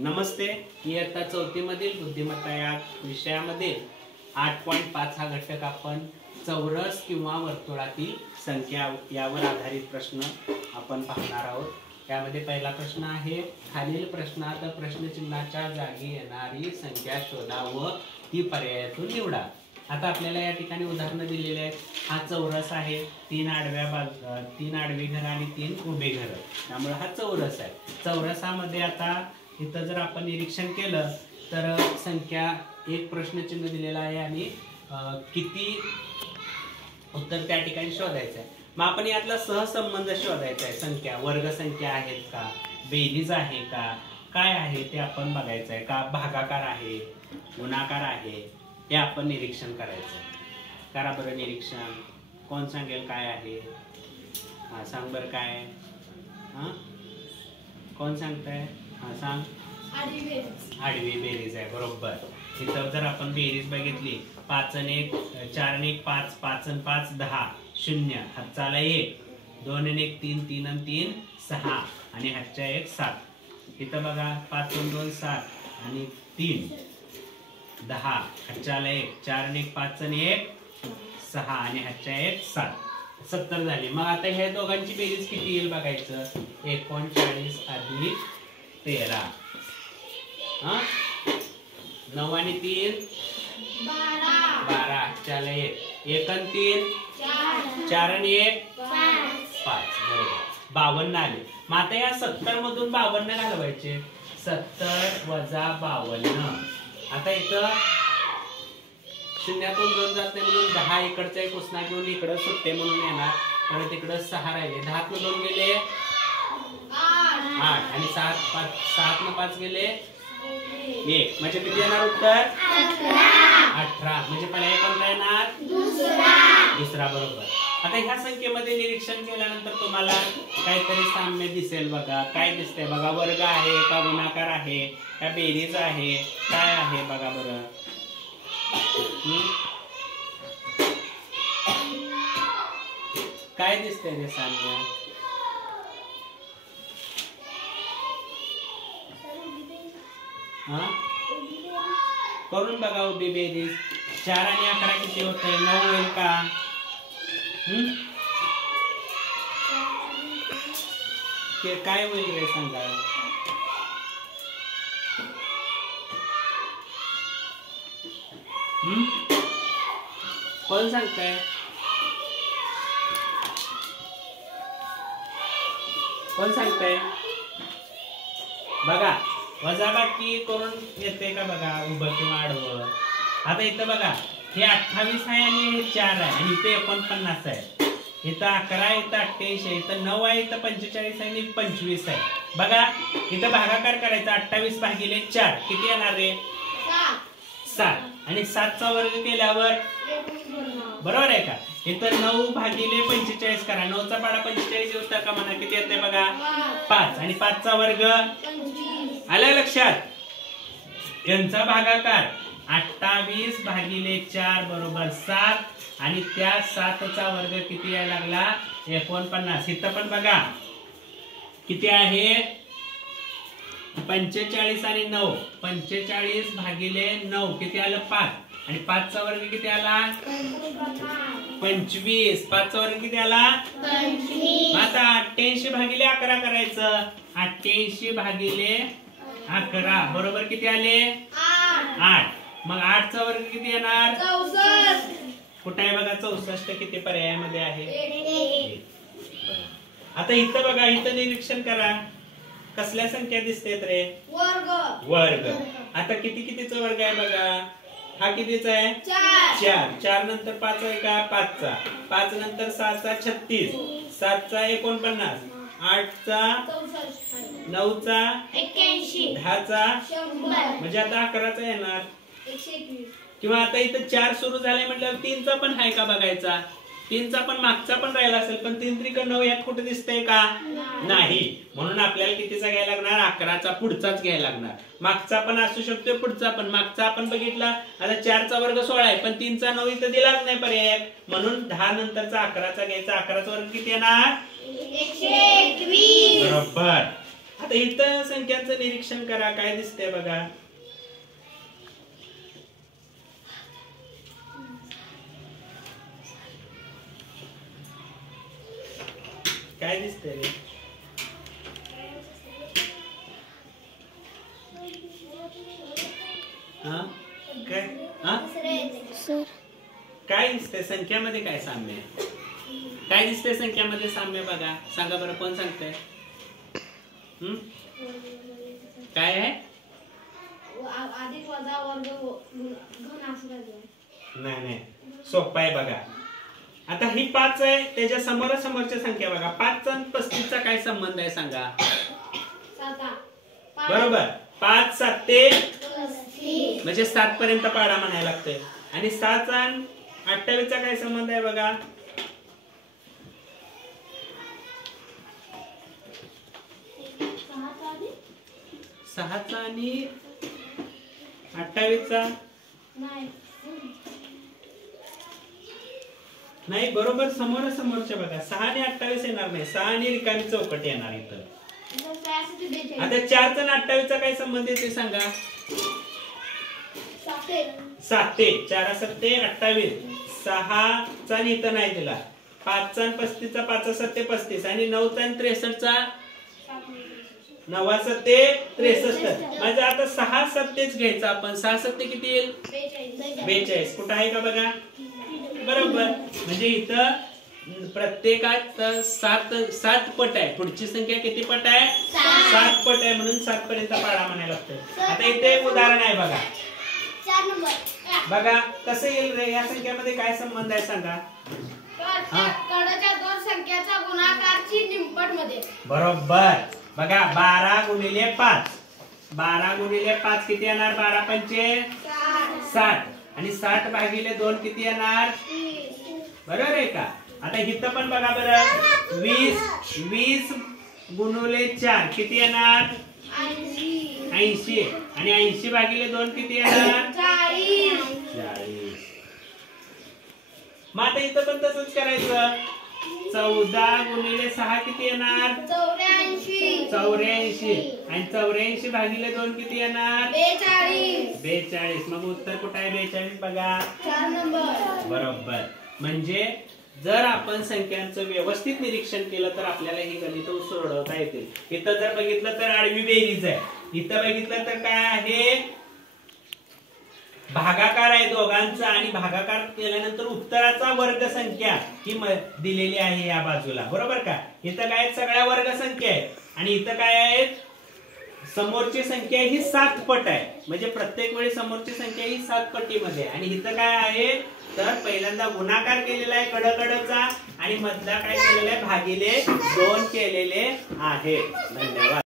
नमस्ते. इयत्ता 4थी मधील बुद्धिमत्ता या विषयामध्ये 8.5 हा घटक आपण चौरस किंवा वर्तुळातील संख्या यावर आधारित प्रश्न आपण पाहणार आहोत. त्यामध्ये पहिला प्रश्न आहे, खालील प्रश्नात प्रश्नचिन्हाच्या जागी येणारी संख्या शोधा व ती पर्यायातून निवडा. आता आपल्याला या ठिकाणी उदाहरण दिलेले आहेत. हा चौरस आहे, 3 आडवी घर आणि 3 उभे घर, त्यामुळे हा चौरस आहे. चौरसामध्ये आता इथं जर आपण निरीक्षण केलं तर संख्या एक प्रश्नचिन्ह दिलेला आहे आणि किती उत्तर त्या ठिकाणी शोधायचं आहे. मग आपण यातला सहसंबंध शोधायचा आहे. संख्या वर्ग संख्या आहेत का, बेरीज आहे का, काय आहे ते आपण बघायचं आहे. का भागाकार आहे, गुणाकार आहे, हे आपण निरीक्षण करायचं. करा बरं निरीक्षण. कोण सांगेल काय आहे? हा सांग बरं काय. हा कोण सांगताय? हा सांग. आडवी बेरीज आहे, बरोबर. इथं जर आपण बेरीज बघितली, 5 आणि 1 4 आणि 1 5, 5 आणि 5 10, 0 हातचाला 1, 2 आणि 1 3, 3 आणि 3 6 आणि हातच्या 1 7. इथं बघा 5 आणि 2 7 आणि 3 10, हातच्याला 1, 4 आणि 1 5 आणि 1 6 आणि हातच्या 1 7, 70 झाली. मग आता ह्या दोघांची बेरीज किती येईल बघायचं. 39 अधिक 13, 9 आणि 3 12, हातच्याला 1 आणि 3 4 आणि 1 5, बरोबर 52 आले. मग आता या 70 मधून 52 घालवायचे. 70 वजा 52. आता इथं शून्यातून 2 जात नाही म्हणून 10 इकडचा एक उसना घेऊन इकडं सुट्टे म्हणून येणार. परत इकडं 6 राहिले. 10 तून 2 गेले 8 आणि 7 न 5 गेले 1, म्हणजे किती येणार उत्तर? 18. म्हणजे पर्याय कोणता येणार? दुसरा, बरोबर. आता ह्या संख्येमध्ये निरीक्षण केल्यानंतर तुम्हाला काहीतरी साम्य दिसेल बघा. काय दिसतंय बघा. वर्ग आहे का, गुणाकार आहे का, बेरीज आहे, काय आहे बघा बरं. काय दिसतंय ते साम्य? करून बघा उभी बेरीज. 4 आणि 11 किती होतंय? 9 होईल का? ते काय होईल रे सांगा. कोण सांगताय? कोण सांगताय? बघा वजाबाकी करून येते का बघा, उभं किंवा आडवं. आता इथं बघा हे 28 आहे आणि हे 4 आहे आणि इथं 49 आहे. इथं 11 आहे, इथं 88 आहे, इथं 9 आहे, इथं 45 आहे आणि 25 आहे. बघा इथं भागाकार करायचा. 28 भागिले 4 किती येणार रे? 7. आणि 7 चा वर्ग केल्यावर बरोबर आहे का? इथं 9 भागिले 45 करा. 9 चा पाडा 45 होता का म्हणा. किती येते बघा? 5. आणि 5 चा वर्ग आलं लक्षात. यांचा भागाकार 28 भागिले 4 बरोबर 7 आणि त्या 7 चा वर्ग किती यायला लागला? 49. इथं पण बघा किती आहे? 45 आणि 9. 45 भागिले 9 किती आलं? 5. आणि 5 चा वर्ग किती आला? 25. 5 चा वर्ग किती आला? 25. आता 88 भागिले 11 करायचं. 88 भागिले 11 बरोबर किती आले? 8. मग 8 चा वर्ग किती येणार? 64. कुठे आहे बघा 64? किती पर्यायामध्ये आहे? आता इथं बघा, इथं निरीक्षण करा. कसल्या संख्या दिसतेत रे? वर्ग. आता कितीचा वर्ग आहे बघा. हा कितीचा आहे? 4. 4 नंतर 5 आहे का? 5 चा. 5 नंतर 6 चा 36, 7 चा 49, 8 चा 9 चा 81, 10 चा 100. म्हणजे आता 11 चा येणार. किंवा आता इथं 4 सुरू झालाय म्हटल्यावर 3 चा पण आहे का बघायचा. 3 चा पण मागचा पण राहिला असेल, पण 3 त्रिक 9 यात कुठे दिसतंय का? नाही. म्हणून आपल्याला कितीचा घ्यायला लागणार? 11 चा पुढचाच घ्यायला लागणार. मागचा पण असू शकतो, पुढचा पण. मागचा आपण बघितला. आता 4 चा वर्ग 16 आहे, पण 3 चा 9 इथं दिलाच नाही पर्याय. म्हणून 10 नंतरचा 11 चा घ्यायचा. 11 चा वर्ग किती येणार? 121. बरोबर. आता इथं संख्यांचं निरीक्षण करा, काय दिसतंय बघा. काय दिसतंय रे? काय काय दिसतंय संख्यामध्ये? काय साम्य आहे? काय दिसतंय संख्यामध्ये साम्य बघा, सांगा बरं, कोण सांगतंय? काय आहे? अधिक वजा वर्ग घन असं नाही, सोपं आहे बघा. आता ही 5 आहे, त्याच्या समोरासमोरच्या संख्या बघा. 5 आणि 35 चा काय संबंध आहे सांगा? बरोबर, 5 7 म्हणजे 7 पर्यंत पाडा म्हणायला लागतंय. आणि 7 आणि 28 चा काय संबंध आहे बघा? 6 आणि 28 चा नाही, बरोबर समोरासमोरच्या बघा. 6 आणि 28 येणार नाही, 6 आणि रिकामी चौकट येणार इथं. आता 4 चा आणि 28 चा काय संबंध आहे ते सांगा? 7 ते 4 7 28. 6 चा आणि इथं नाही दिला. 5 चा आणि 35 चा, 5 7 35 आणि 9 चा आणि 63 चा 9 7 63. म्हणजे आता 6 7 घ्यायचा आपण. 6 7 किती येईल? 42. कुठं आहे का बघा? बरोबर, म्हणजे इथं प्रत्येकात 7 पट आहे. पुढची संख्या किती पट आहे? 7 पट आहे, म्हणून 7 पर्यंत पाडा म्हणायला लागतंय. आता इथे एक उदाहरण आहे बघा. 4 नंबर बघा कसं येईल रे? या संख्यामध्ये काय संबंध आहे सांगा? कडाच्या दोन संख्याचा गुणाकारची निमपट मध्ये. बरोबर, बघा 12 गुणिले 5. 12 गुणिले 5 किती येणार? 12 पंचे 60 आणि 60 भागिले 2 किती येणार? बरोबर आहे का? आता इथं पण बघा बरं, 20 गुणिले 4 किती येणार? 80 आणि 80 भागिले 2 किती येणार? 40. मग आता इथं पण तसंच करायचं. 14 गुणिले 6 किती येणार? 84 आणि 84 भागिले 2 किती येणार? 42. मग उत्तर कुठं आहे? 42 बघा. 4 नंबर. बरोबर, म्हणजे जर आपण संख्यांचं व्यवस्थित निरीक्षण केलं तर आपल्याला ही गणित सोडवता येतील. इथं जर बघितलं तर आडवी बेरीज आहे. इथं बघितलं तर काय आहे? भागाकार आहे दोघांचा आणि भागाकार केल्यानंतर उत्तराचा वर्ग संख्या ही दिलेली आहे या बाजूला. बरोबर का? इथं काय सगळ्या वर्ग संख्या आहेत आणि इथं काय आहेत? समोरची संख्या ही 7 पट आहे. म्हणजे प्रत्येक वेळी समोरची संख्या ही 7 पटीमध्ये. आणि इथं काय आहे? तर पहिल्यांदा गुणाकार केलेला आहे कडकडचा आणि मधला काय केलेला आहे? भागिले 2 केलेले आहे. धन्यवाद.